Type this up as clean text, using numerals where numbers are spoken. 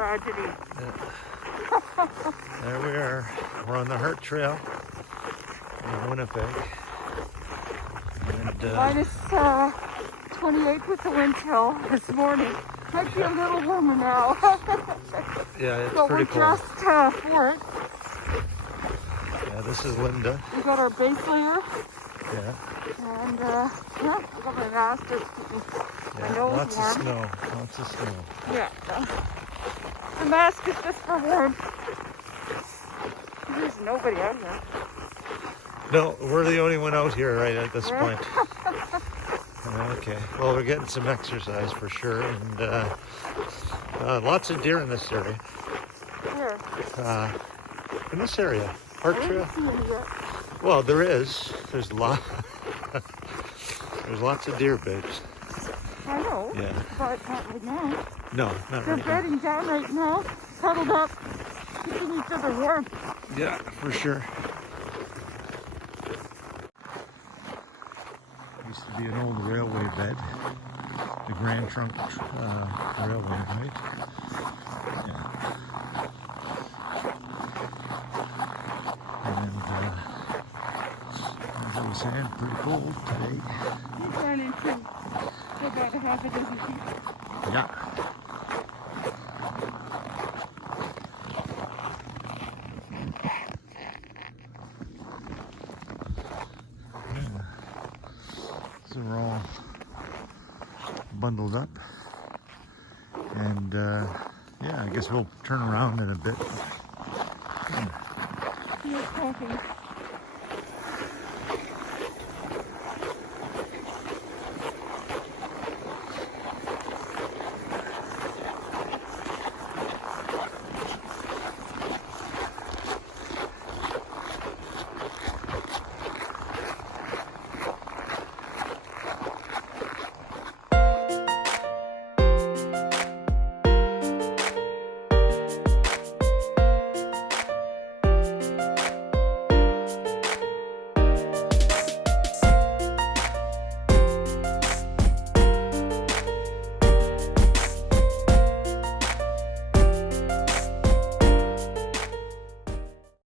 tragedy. There we are. We're on the Harte Trail in Winnipeg. And, Minus 28 with the wind chill this morning. Might be a little warmer now. yeah, it's but pretty we're cold. just for it. Yeah, this is Linda. We got our base layer. Yeah. And yeah, I got my mask just to keep my nose lots warm. of snow. Lots of snow. Yeah. The mask is just for warmth. There's nobody out here. No, we're the only one out here right at this point. Okay. Well, we're getting some exercise for sure, and lots of deer in this area. Where? In this area, Harte I Trail. didn't see any yet. Well, there is. There's a lot. There's lots of deer, babes. I know. Yeah. But not right now. No, not They're right now. bedding down right now, cuddled up, keeping each other warm. Yeah, for sure. Used to be an old railway bed, the Grand Trunk Railway, right? Yeah. And as I was saying, pretty cold today. We've run into about a half a dozen people. Yeah. So we're all bundled up, and yeah, I guess we'll turn around in a bit. He was talking.